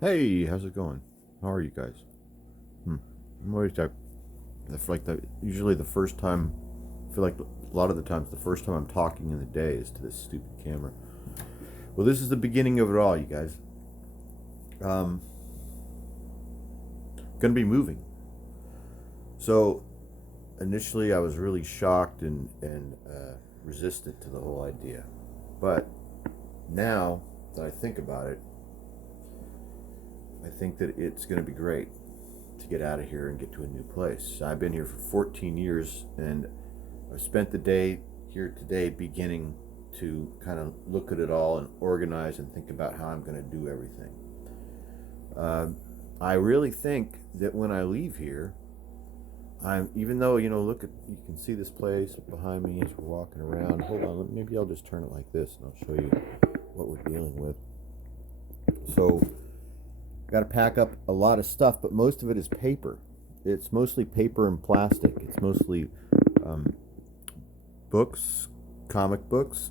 Hey, how's it going? How are you guys? Hmm. I'm always like usually the first time. I feel like a lot of the times the first time I'm talking in the day is to this stupid camera. Well, this is the beginning of it all, you guys. Um, Gonna be moving. So initially, I was really shocked and resistant to the whole idea, but now that I think about it, I think that it's gonna be great to get out of here and get to a new place. I've been here for 14 years and I've spent the day here today beginning to kind of look at it all and organize and think about how I'm going to do everything. Uh, I really think that when I leave here, even though, look at, you can see this place behind me as we're walking around. Hold on, maybe I'll just turn it like this and I'll show you what we're dealing with. So, got to pack up a lot of stuff, but most of it is paper. It's mostly paper and plastic. It's mostly um, books, comic books.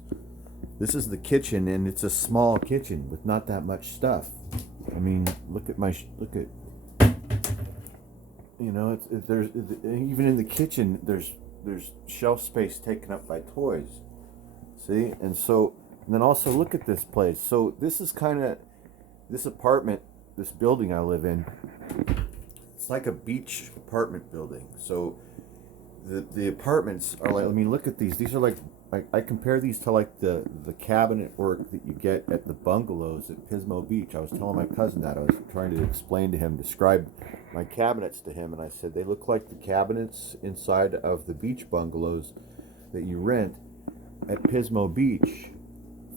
This is the kitchen, and it's a small kitchen with not that much stuff. I mean, look at there's even in the kitchen there's shelf space taken up by toys. See, and then also look at this place. So this is kind of this apartment, this building I live in. It's like a beach apartment building. So the apartments are like, I mean, look at these. These are like I compare these to like the cabinet work that you get at the bungalows at Pismo Beach. I was telling my cousin that. I was trying to explain to him, describe my cabinets to him, and I said they look like the cabinets inside of the beach bungalows that you rent at Pismo Beach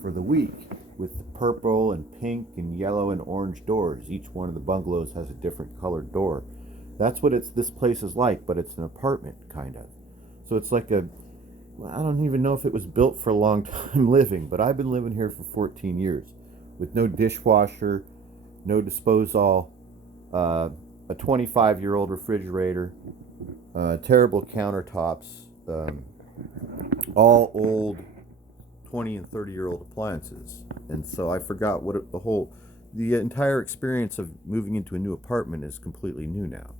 for the week, with the purple and pink and yellow and orange doors. Each one of the bungalows has a different colored door. That's what this place is like, but it's an apartment kind of. So it's like well, I don't even know if it was built for a long time living, but I've been living here for 14 years with no dishwasher, no disposal, a 25-year-old refrigerator, terrible countertops, all old 20 and 30-year-old appliances. And so I forgot the entire experience of moving into a new apartment is completely new now.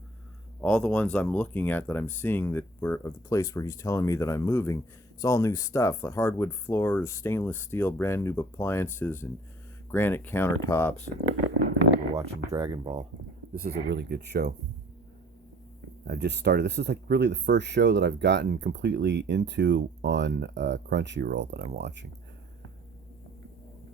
All the ones I'm looking at that I'm seeing that were of the place where he's telling me that I'm moving, it's all new stuff. The hardwood floors, stainless steel, brand new appliances, and granite countertops. And we're watching Dragon Ball. This is a really good show. I just started. This is like really the first show that I've gotten completely into on Crunchyroll that I'm watching.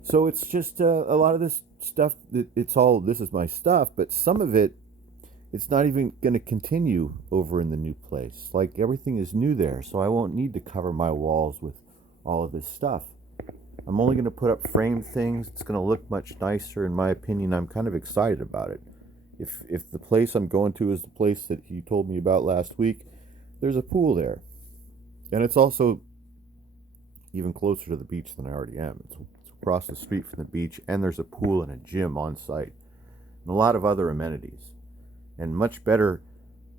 So it's just a lot of this stuff. It's all this is my stuff, but some of it's not even going to continue over in the new place. Like everything is new there, so I won't need to cover my walls with all of this stuff. I'm only going to put up frame things. It's going to look much nicer, in my opinion. I'm kind of excited about it. If the place I'm going to is the place that he told me about last week, there's a pool there, and it's also even closer to the beach than I already am. It's across the street from the beach, and there's a pool and a gym on site, and a lot of other amenities, and much better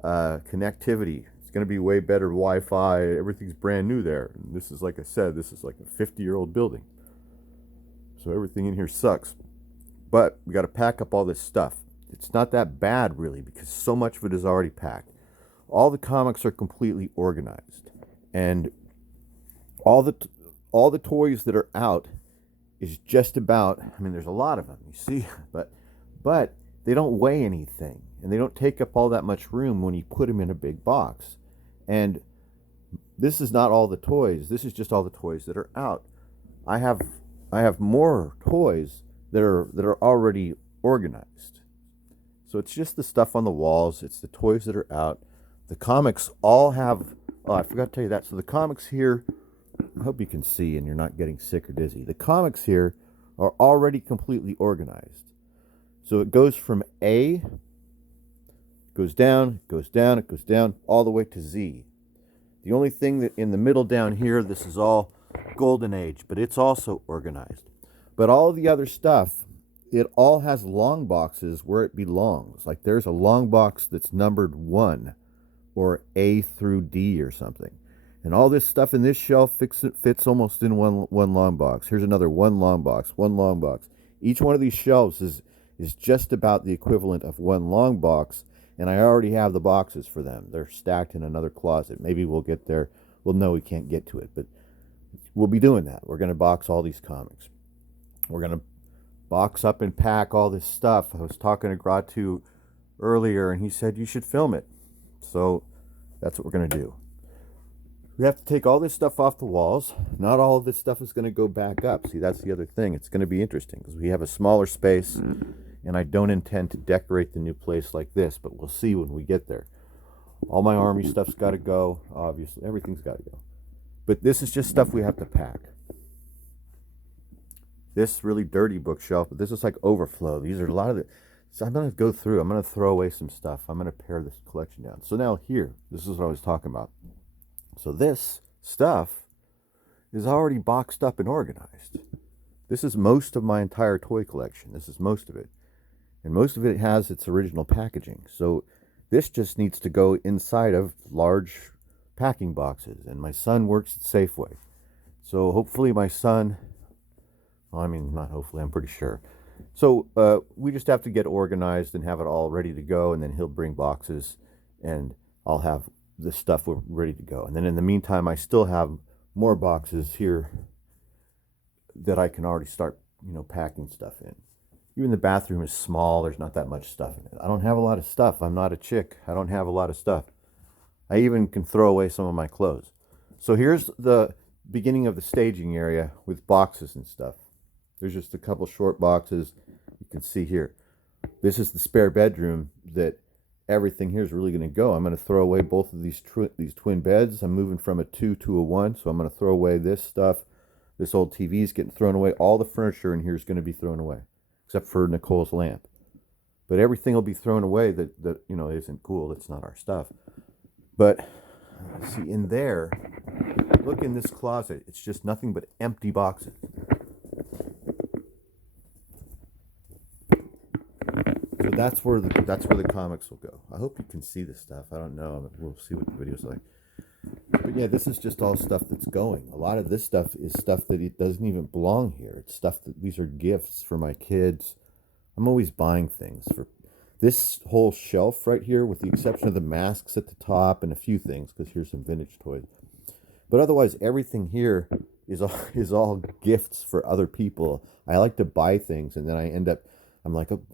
connectivity. It's going to be way better Wi-Fi. Everything's brand new there. And this is, like I said, this is like a 50-year-old building, so everything in here sucks. But we got to pack up all this stuff. It's not that bad really because so much of it is already packed. All the comics are completely organized, and all the all the toys that are out is just about. I mean, there's a lot of them, you see, but they don't weigh anything, and they don't take up all that much room when you put them in a big box. And this is not all the toys. This is just all the toys that are out. I have I have more toys that are already organized. So it's just the stuff on the walls. It's the toys that are out. The comics all have. Oh, I forgot to tell you that. So the comics here. I hope you can see and you're not getting sick or dizzy. The comics here are already completely organized. So it goes from A, goes down, goes down, it goes down, all the way to Z. The only thing that in the middle down here, this is all Golden Age, but it's also organized. But all the other stuff, it all has long boxes where it belongs. Like there's a long box that's numbered 1 or A through D or something. And all this stuff in this shelf fits almost in one long box. Here's another one long box, one long box. Each one of these shelves is just about the equivalent of one long box, and I already have the boxes for them. They're stacked in another closet. Maybe we'll get there. Well, no, we can't get to it, but we'll be doing that. We're going to box all these comics. We're going to box up and pack all this stuff. I was talking to Gratu earlier, and he said you should film it. So that's what we're going to do. We have to take all this stuff off the walls. Not all of this stuff is going to go back up. See, that's the other thing. It's going to be interesting because we have a smaller space, and I don't intend to decorate the new place like this, but we'll see when we get there. All my army stuff's got to go, obviously. Everything's got to go. But this is just stuff we have to pack. This really dirty bookshelf, but this is like overflow. These are a lot of the... So I'm going to go through. I'm going to throw away some stuff. I'm going to pare this collection down. So now here, this is what I was talking about. So this stuff is already boxed up and organized. This is most of my entire toy collection. This is most of it. And most of it has its original packaging. So this just needs to go inside of large packing boxes. And my son works at Safeway. So hopefully my son, well, I mean, not hopefully, I'm pretty sure. So we just have to get organized and have it all ready to go. And then he'll bring boxes and I'll have the stuff ready to go. And then in the meantime, I still have more boxes here that I can already start, packing stuff in. Even the bathroom is small. There's not that much stuff in it. I don't have a lot of stuff. I'm not a chick. I don't have a lot of stuff. I even can throw away some of my clothes. So here's the beginning of the staging area with boxes and stuff. There's just a couple short boxes you can see here. This is the spare bedroom that everything here is really going to go. I'm going to throw away both of these twin beds. I'm moving from a 2 to a 1, so I'm going to throw away this stuff. This old TV is getting thrown away. All the furniture in here is going to be thrown away, except for Nicole's lamp. But everything will be thrown away that isn't cool. It's not our stuff. But see, in there, look in this closet. It's just nothing but empty boxes. So that's where the comics will go. I hope you can see this stuff. I don't know. We'll see what the video's like. But yeah, this is just all stuff that's going. A lot of this stuff is stuff that it doesn't even belong here. It's stuff these are gifts for my kids. I'm always buying things for this whole shelf right here, with the exception of the masks at the top and a few things, because here's some vintage toys. But otherwise, everything here is all gifts for other people. I like to buy things, and then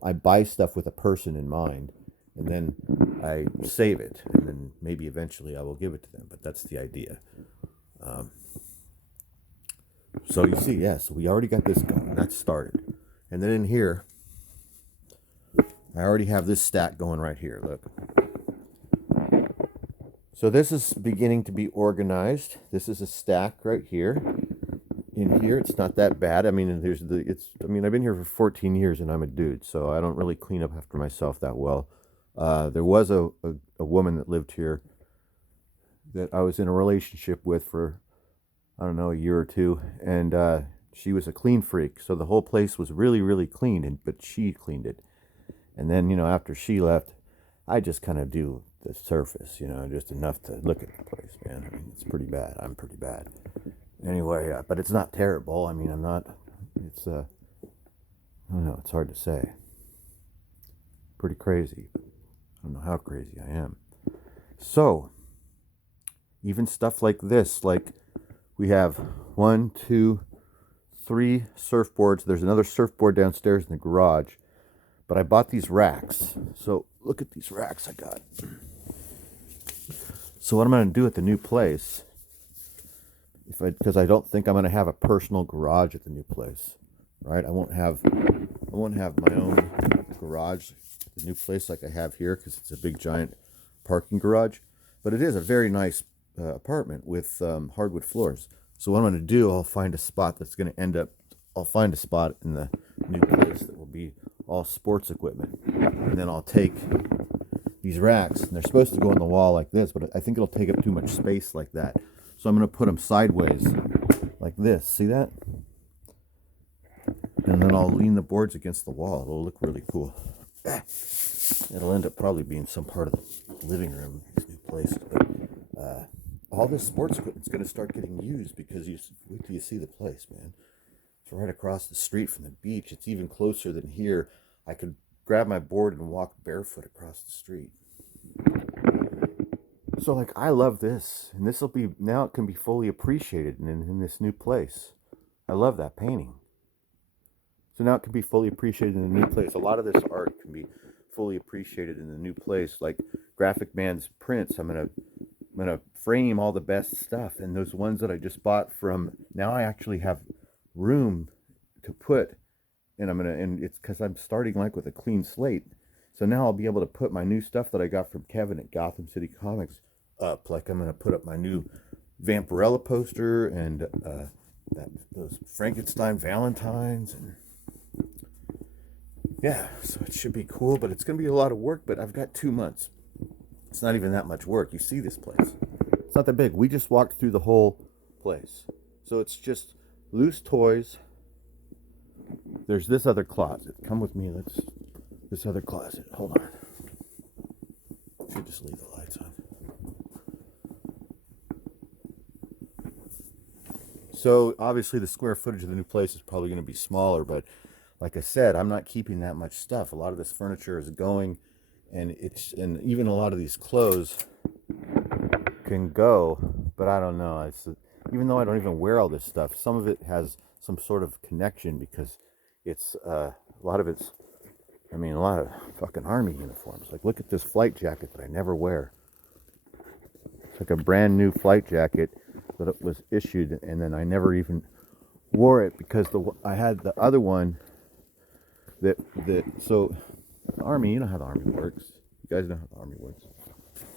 I buy stuff with a person in mind, and then I save it, and then maybe eventually I will give it to them. But that's the idea. So you see, so we already got this going. That's started. And then in here, I already have this stack going right here. Look. So this is beginning to be organized. This is a stack right here. In here, it's not that bad. I mean, I've been here for 14 years and I'm a dude, so I don't really clean up after myself that well. There was a woman that lived here that I was in a relationship with for, I don't know, a year or two, and she was a clean freak, so the whole place was really, really clean, but she cleaned it. And then, after she left, I just kind of do the surface, just enough to look at the place, man. I mean, it's pretty bad. I'm pretty bad. Anyway, but it's not terrible. I mean, I don't know, it's hard to say. Pretty crazy. I don't know how crazy I am. So, even stuff like this, like we have 1, 2, 3 surfboards. There's another surfboard downstairs in the garage. But I bought these racks. So look at these racks I got. So what I'm going to do at the new place, because I don't think I'm going to have a personal garage at the new place, right? I won't have my own garage at the new place like I have here, because it's a big giant parking garage. But it is a very nice apartment with hardwood floors. So what I'm going to do, I'll find a spot in the new place that will be all sports equipment, and then I'll take these racks, and they're supposed to go on the wall like this, but I think it'll take up too much space like that, so I'm going to put them sideways like this. See that? And then I'll lean the boards against the wall. It'll look really cool. It'll end up probably being some part of the living room, these new places, but all this sports equipment's going to start getting used, because wait till you see the place, man. It's right across the street from the beach. It's even closer than here. I could grab my board and walk barefoot across the street. So like I love this, and this will be now it can be fully appreciated in this new place. I love that painting. So now it can be fully appreciated in the new place. A lot of this art can be fully appreciated in the new place. Like Graphic Man's prints, I'm gonna frame all the best stuff, and those ones that I just bought from now I actually have room to put, and it's because I'm starting like with a clean slate. So now I'll be able to put my new stuff that I got from Kevin at Gotham City Comics up. Like I'm gonna put up my new Vampirella poster and those Frankenstein Valentines, and yeah, so it should be cool. But it's gonna be a lot of work. But I've got 2 months. It's not even that much work. You see this place? It's not that big. We just walked through the whole place, so it's just loose toys. There's this other closet. Come with me. This other closet. Hold on. Should just leave the lights on. So obviously the square footage of the new place is probably going to be smaller, but like I said, I'm not keeping that much stuff. A lot of this furniture is going, and even a lot of these clothes can go, but I don't know. Even though I don't even wear all this stuff, some of it has some sort of connection because it's a lot of fucking army uniforms. Like look at this flight jacket that I never wear. It's like a brand new flight jacket that it was issued, and then I never even wore it because I had the other one so the army, you know how the army works. You guys know how the army works.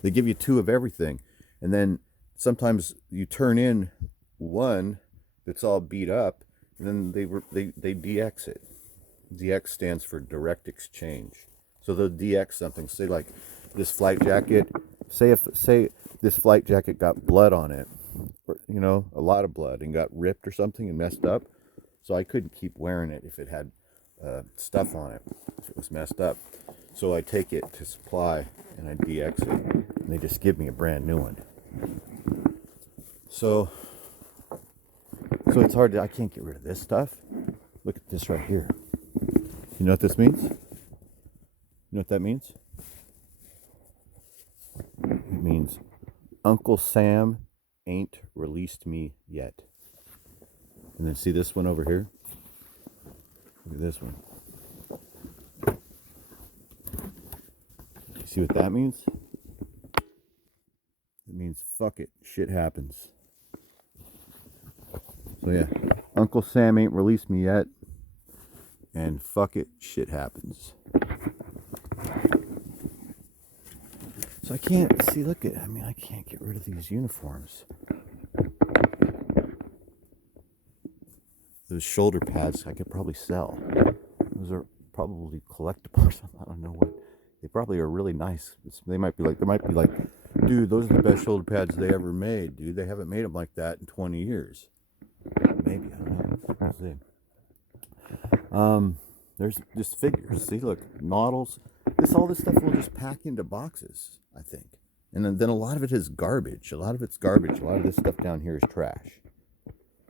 They give you 2 of everything, and then sometimes you turn in one that's all beat up, and then they DX it. DX stands for direct exchange. So they'll DX something. Say like this flight jacket. Say this flight jacket got blood on it, or, a lot of blood, and got ripped or something and messed up. So I couldn't keep wearing it if it had stuff on it, if it was messed up. So I take it to supply and I DX it, and they just give me a brand new one. So it's hard I can't get rid of this stuff. Look at this right here. You know what this means? You know what that means? It means Uncle Sam ain't released me yet. And then see this one over here? Look at this one. You see what that means? It means fuck it, shit happens. So yeah, Uncle Sam ain't released me yet, and fuck it, shit happens. So I can't see. I can't get rid of these uniforms. Those shoulder pads I could probably sell. Those are probably collectible or something. I don't know what. They probably are really nice. There might be like, dude, those are the best shoulder pads they ever made, dude. They haven't made them like that in 20 years. Maybe, I don't know. We'll see. There's just figures. See, look, models. All this stuff will just pack into boxes, I think. And then a lot of it is garbage. A lot of it's garbage. A lot of this stuff down here is trash.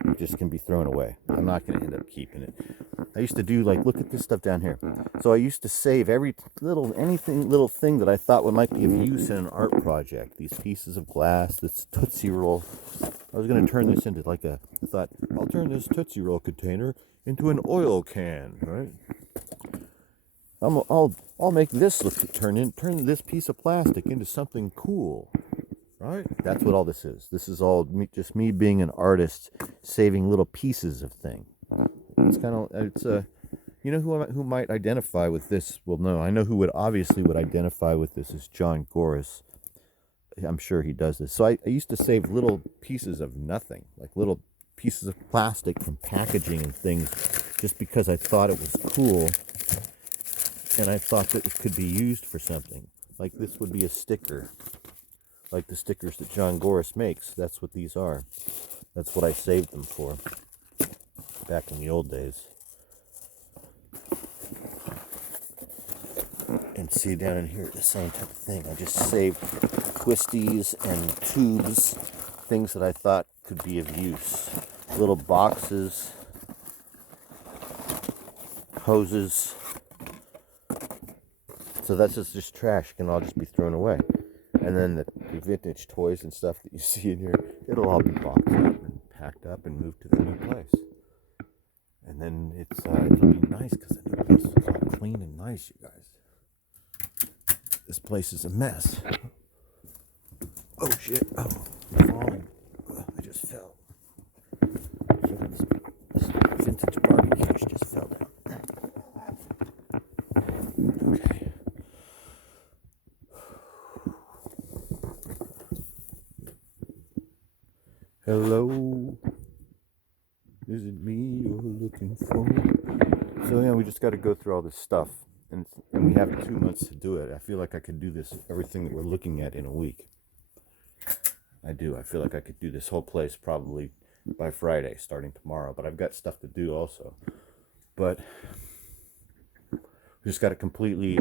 It just can be thrown away. I'm not going to end up keeping it. I used to do look at this stuff down here. So I used to save every little thing that I thought might be of use in an art project. These pieces of glass, this Tootsie Roll. I was going to turn this into I thought, I'll turn this Tootsie Roll container into an oil can, right? I'll make this turn this piece of plastic into something cool. Right? That's what all this is. This is all just me being an artist, saving little pieces of thing. It's who might identify with this? Well, no, I know who would identify with this is John Gores. I'm sure he does this. So I used to save little pieces of nothing, like little pieces of plastic from packaging and things, just because I thought it was cool, and I thought that it could be used for something. Like this would be a sticker. Like the stickers that John Gores makes. That's what these are. That's what I saved them for back in the old days. And see down in here, the same type of thing. I just saved twisties and tubes, things that I thought could be of use. Little boxes, hoses, So that's just trash, can all just be thrown away. And then the vintage toys and stuff that you see in here, it'll all be boxed up and packed up and moved to the new place. And then it'll be nice because the new place is all clean and nice, you guys. This place is a mess. Oh shit! Oh, I'm falling. I just fell. This vintage Barbie cage just fell down. Okay. Hello. Is it me you're looking for? So yeah, we just got to go through all this stuff, and we have 2 months to do it. I feel like I could do everything that we're looking at in a week. I do. I feel like I could do this whole place probably by Friday, starting tomorrow. But I've got stuff to do also. But we just got to completely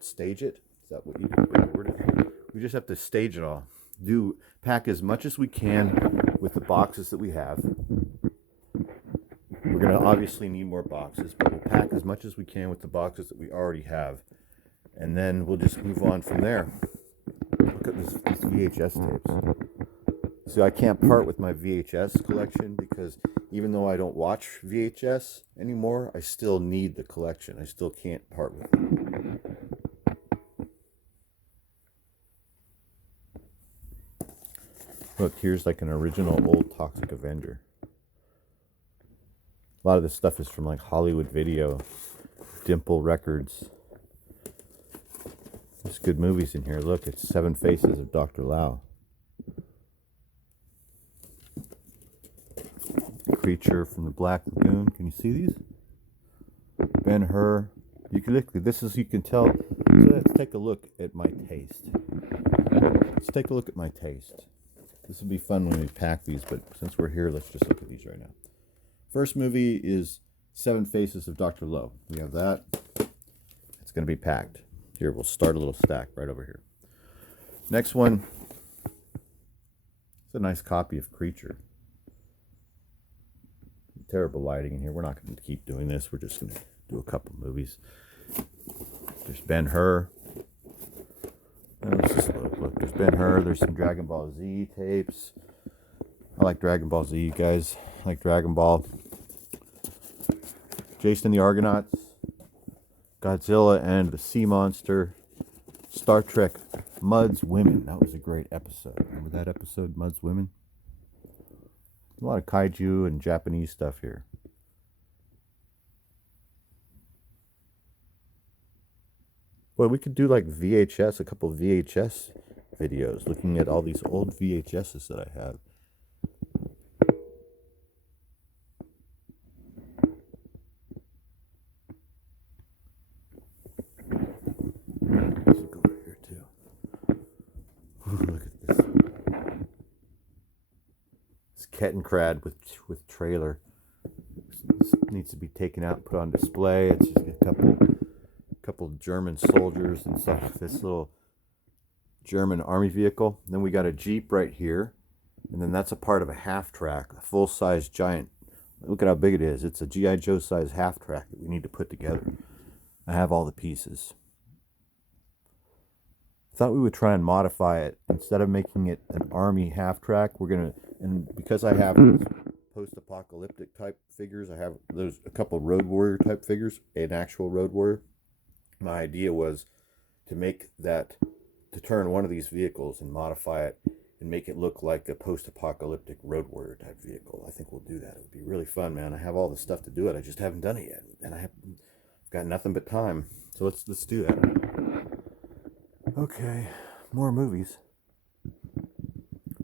stage it. Is that what you word it? We just have to stage it all. Pack as much as we can with the boxes that we have. We're going to obviously need more boxes, but we'll pack as much as we can with the boxes that we already have. And then we'll just move on from there. Look at these VHS tapes. See, I can't part with my VHS collection because even though I don't watch VHS anymore, I still need the collection. I still can't part with it. Look, here's like an original old Toxic Avenger. A lot of this stuff is from like Hollywood Video, Dimple Records. There's good movies in here. Look, it's Seven Faces of Dr. Lao. Creature from the Black Lagoon. Can you see these? Ben-Hur. You can look. You can tell. So let's take a look at my taste. Let's take a look at my taste. This would be fun when we pack these, but since we're here, let's just look at these right now. First movie is Seven Faces of Dr. Lao. We have that. It's going to be packed. Here, we'll start a little stack right over here. Next one. It's a nice copy of Creature. Terrible lighting in here. We're not going to keep doing this. We're just going to do a couple movies. There's Ben-Hur. Let's just look. There's Ben-Hur. There's some Dragon Ball Z tapes. I like Dragon Ball Z, you guys. I like Dragon Ball. Jason and the Argonauts. Godzilla and the Sea Monster. Star Trek Mud's Women. That was a great episode. Remember that episode, Mud's Women? A lot of kaiju and Japanese stuff here. Well, we could do like VHS, a couple of VHS videos, looking at all these old VHSs that I have. Let's go over here too. Ooh, look at this. It's Kettenkrad with trailer. This needs to be taken out and put on display. It's just a couple German soldiers inside of this little German army vehicle. And then we got a Jeep right here. And then that's a part of a half track, a full-size giant. Look at how big it is. It's a G.I. Joe size half track that we need to put together. I have all the pieces. Thought we would try and modify it. Instead of making it an army half track, and because I have post-apocalyptic type figures, I have a couple Road Warrior type figures, an actual Road Warrior. My idea was to turn one of these vehicles and modify it and make it look like a post-apocalyptic Road Warrior type vehicle. I think we'll do that. It would be really fun, man. I have all the stuff to do it. I just haven't done it yet, and I've got nothing but time. So let's do that. Okay, more movies.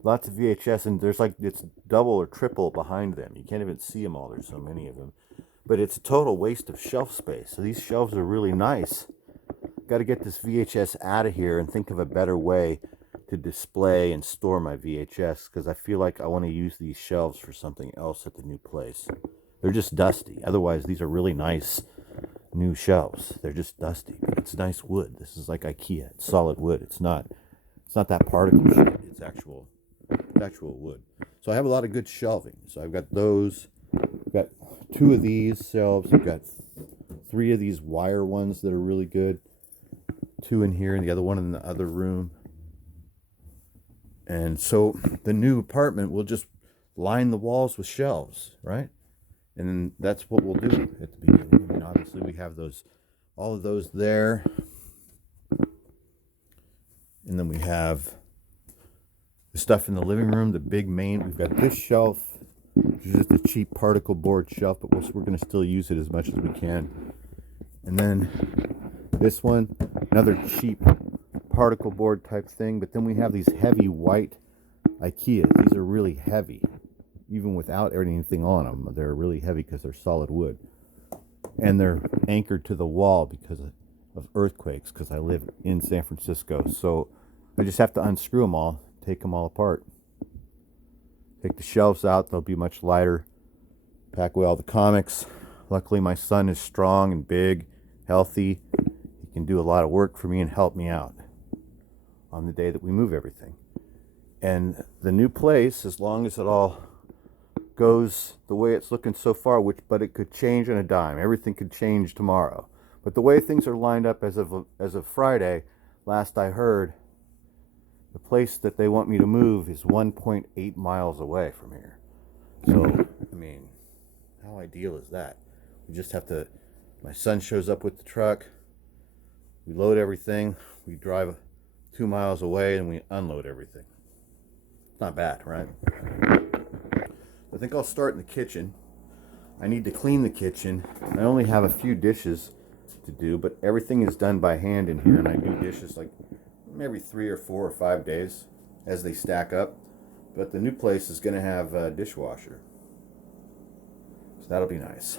Lots of VHS, and it's double or triple behind them. You can't even see them all. There's so many of them. But it's a total waste of shelf space. So these shelves are really nice. Got to get this VHS out of here and think of a better way to display and store my VHS, because I feel like I want to use these shelves for something else at the new place. They're just dusty. Otherwise, these are really nice new shelves. They're just dusty, but it's nice wood. This is like IKEA. It's solid wood. It's not that particle shit. It's actual wood. So I have a lot of good shelving. So I've got those. I've got 2 of these shelves. I've got 3 of these wire ones that are really good. 2 in here and the other one in the other room. And so the new apartment will just line the walls with shelves, right? And then that's what we'll do at the beginning. I mean, obviously we have all of those there. And then we have the stuff in the living room, the big main. We've got this shelf, which is just a cheap particle board shelf, but we're going to still use it as much as we can. And then this one, another cheap particle board type thing. But then we have these heavy white IKEA. These are really heavy, even without anything on them. They're really heavy because they're solid wood, and they're anchored to the wall because of earthquakes. Because I live in San Francisco, so I just have to unscrew them all, take them all apart, take the shelves out. They'll be much lighter. Pack away all the comics. Luckily, my son is strong and big, healthy. He can do a lot of work for me and help me out on the day that we move everything. And the new place, as long as it all goes the way it's looking so far, but it could change on a dime. Everything could change tomorrow. But the way things are lined up as of Friday, last I heard, the place that they want me to move is 1.8 miles away from here. So, I mean, how ideal is that? We just have to, my son shows up with the truck, we load everything, we drive 2 miles away, and we unload everything. It's not bad, right? I think I'll start in the kitchen. I need to clean the kitchen. I only have a few dishes to do, but everything is done by hand in here, and I do dishes like maybe 3 or 4 or 5 days as they stack up. But the new place is going to have a dishwasher, so that'll be nice.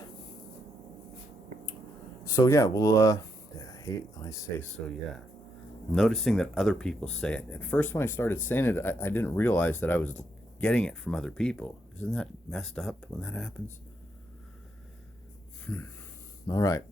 So yeah, I hate when I say so yeah. I'm noticing that other people say it. At first when I started saying it, I didn't realize that I was getting it from other people. Isn't that messed up when that happens? All right.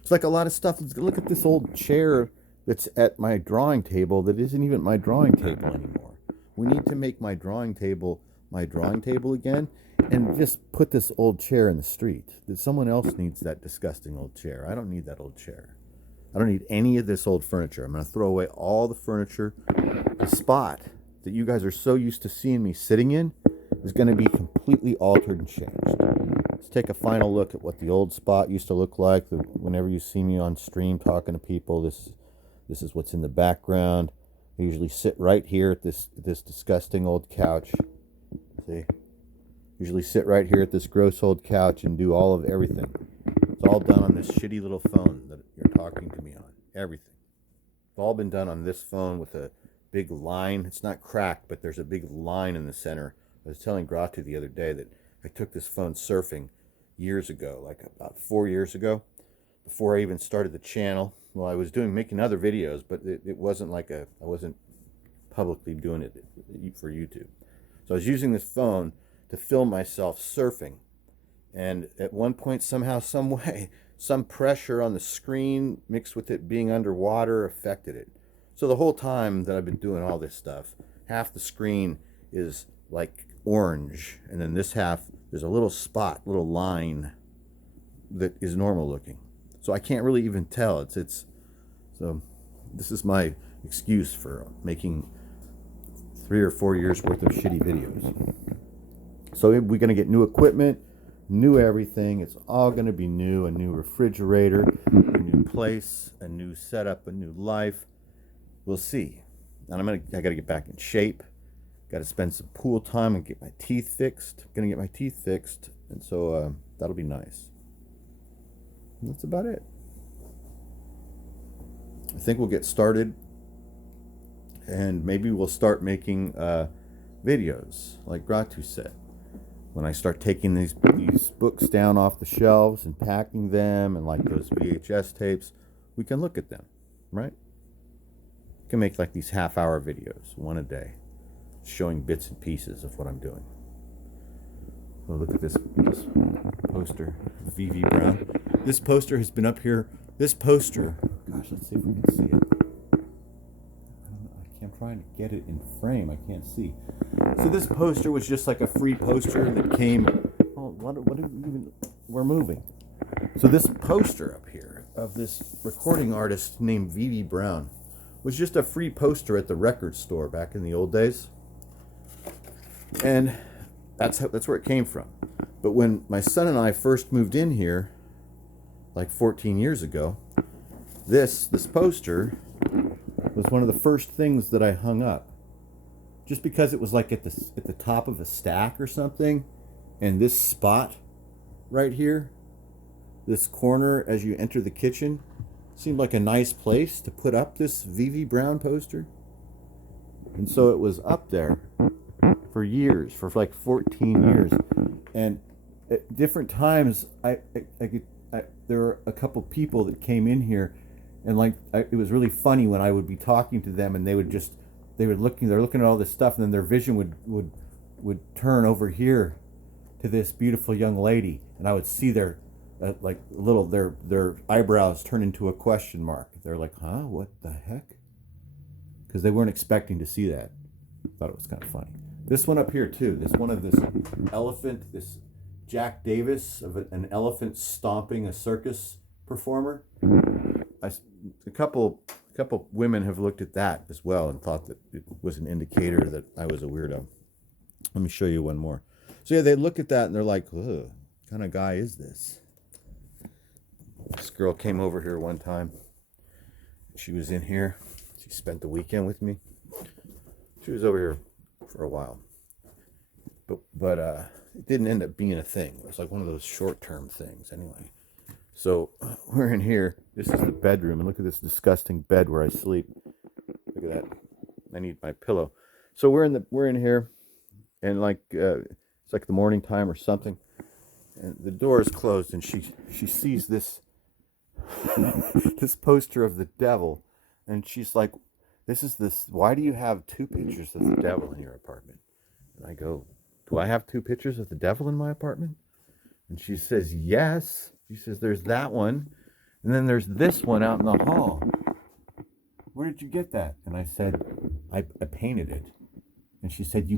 It's like a lot of stuff. Let's look at this old chair that's at my drawing table that isn't even my drawing table anymore. We need to make my drawing table again, and just put this old chair in the street. Someone else needs that disgusting old chair. I don't need that old chair. I don't need any of this old furniture. I'm going to throw away all the furniture. The spot that you guys are so used to seeing me sitting in is going to be completely altered and changed. Let's take a final look at what the old spot used to look like. Whenever you see me on stream talking to people, this is what's in the background. I usually sit right here at this disgusting old couch. See? Usually sit right here at this gross old couch and do all of everything. It's all done on this shitty little phone that you're talking to me on. Everything. It's all been done on this phone with a big line. It's not cracked, but there's a big line in the center. I was telling Gratu the other day that I took this phone surfing years ago, like about 4 years ago, before I even started the channel. Well, I was making other videos, but it wasn't like I wasn't publicly doing it for YouTube. So I was using this phone to film myself surfing. And at one point, somehow, some way, some pressure on the screen mixed with it being underwater affected it. So the whole time that I've been doing all this stuff, half the screen is like orange, and then this half, there's a little spot, little line that is normal looking. So I can't really even tell. So this is my excuse for making 3 or 4 years worth of shitty videos. So we're going to get new equipment, new everything. It's all going to be new. A new refrigerator, a new place, a new setup, a new life. We'll see. And I got to get back in shape. Got to spend some pool time and get my teeth fixed. Going to get my teeth fixed. And so that'll be nice. And that's about it. I think we'll get started. And maybe we'll start making videos, like Gratu said. When I start taking these books down off the shelves and packing them, and like those VHS tapes, we can look at them, right? We can make like these half-hour videos, one a day, showing bits and pieces of what I'm doing. Well, look at this poster, VV Brown. This poster has been up here. This poster, gosh, let's see if we can see it. I'm trying to get it in frame. I can't see. So this poster was just like a free poster that came. Oh, what are we even? We're moving. So this poster up here of this recording artist named V.V. Brown. It was just a free poster at the record store back in the old days. And that's where it came from. But when my son and I first moved in here, like 14 years ago, this poster was one of the first things that I hung up. Just because it was like at the top of a stack or something, and this spot right here, this corner as you enter the kitchen, seemed like a nice place to put up this V.V. Brown poster. And so it was up there for years, for like 14 years. And at different times, there were a couple people that came in here, and it was really funny when I would be talking to them, and they're looking at all this stuff, and then their vision would turn over here to this beautiful young lady, and I would see their eyebrows turn into a question mark. They're like, huh, what the heck? Because they weren't expecting to see that. Thought it was kind of funny. This one up here too, this one of this elephant, this Jack Davis of an elephant stomping a circus performer. A couple women have looked at that as well and thought that it was an indicator that I was a weirdo. Let me show you one more. So yeah, they look at that and they're like, ugh, what kind of guy is this? This girl came over here one time. She was in here. She spent the weekend with me. She was over here for a while. But it didn't end up being a thing. It was like one of those short-term things anyway. So we're in here. This is the bedroom, and look at this disgusting bed where I sleep. Look at that. I need my pillow. So we're in here, and it's like the morning time or something, and the door is closed, and she sees this this poster of the devil, and she's like, why do you have two pictures of the devil in your apartment? And I go, do I have two pictures of the devil in my apartment? And she says, yes. She says, there's that one, and then there's this one out in the hall. Where did you get that? And I said, I painted it. And she said, you